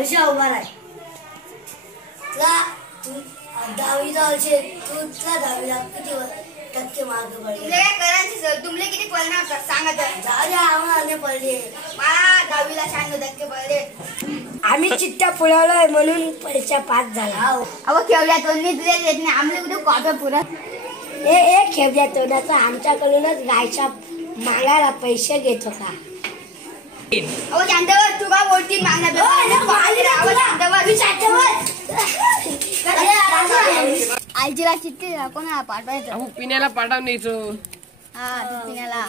कशा उभा राह दहावीचा वर्ष तुला दहावीला किती टक्के मार्क पडले? काय करायचे सर? तुमले किती पडले होता सांगा तर. जाऊ द्या आम्हाला पडले. मला 10वीला 96% पडले. आम्ही चिठ्ठ्या पुरवलोय म्हणून परीक्षा पास झाला. अहो खेवल्या तोंडनी तुझ्या येत नाही आमले कुठे कॉप्या पुरत. हे खेवल्या तोंडाचा आमच्याकडूनच गायच्या मागायला पैसे घेतो का? अहो शांतवर तू का बोलती मागण्या आईजीला चिठ्ठी कोणाला पाठवायचं? पिण्याला पाठवून द्यायचो. हा पिण्याला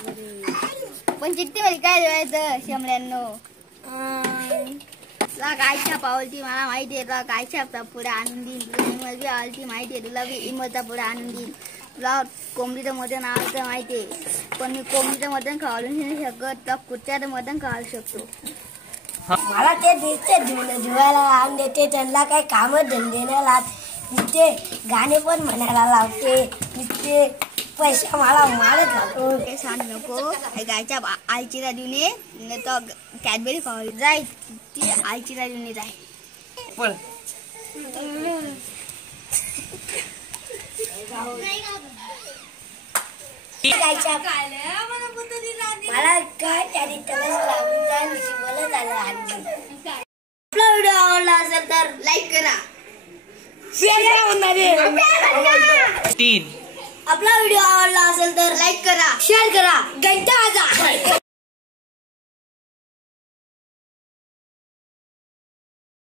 पण चिठ्ठी मध्ये काय लिहायचं? शेमड्यांनो तुला गायच्या पावलती मला माहिती आहे. तुला गायच्या पुढे आणून देईन. तुला इमलची आवलती माहिती आहे. तुला इमलचा पुढे आणून देईन. तुला कोंबडीचं मटण आवडतं माहिती आहे. पण मी कोंबडीचं मटण खावू नाही शकत. तुला कुत्र्याचं मटण खाऊ शकतो. मला ते दिसते धुवायला लावून देते. त्यांना काही काम धंदे नाही लावत. नुसते गाणे पण म्हणायला लावते. नुसते पैसा मला मारत राहतो. ते सांग नको. गायच्या आईचीला देऊन ये तो कॅडबरी खावली जाय. ती आईचीला देऊन ये जाय. पण मला काय त्याने त्यालाच लागून जाईल शिकवलं झालं. आपला व्हिडिओ आवडला असेल तर लाईक करा, शेअर करा म्हणणारे. 3 आपला व्हिडिओ आवडला असेल तर लाईक करा, शेअर करा. घंटा वाजवा.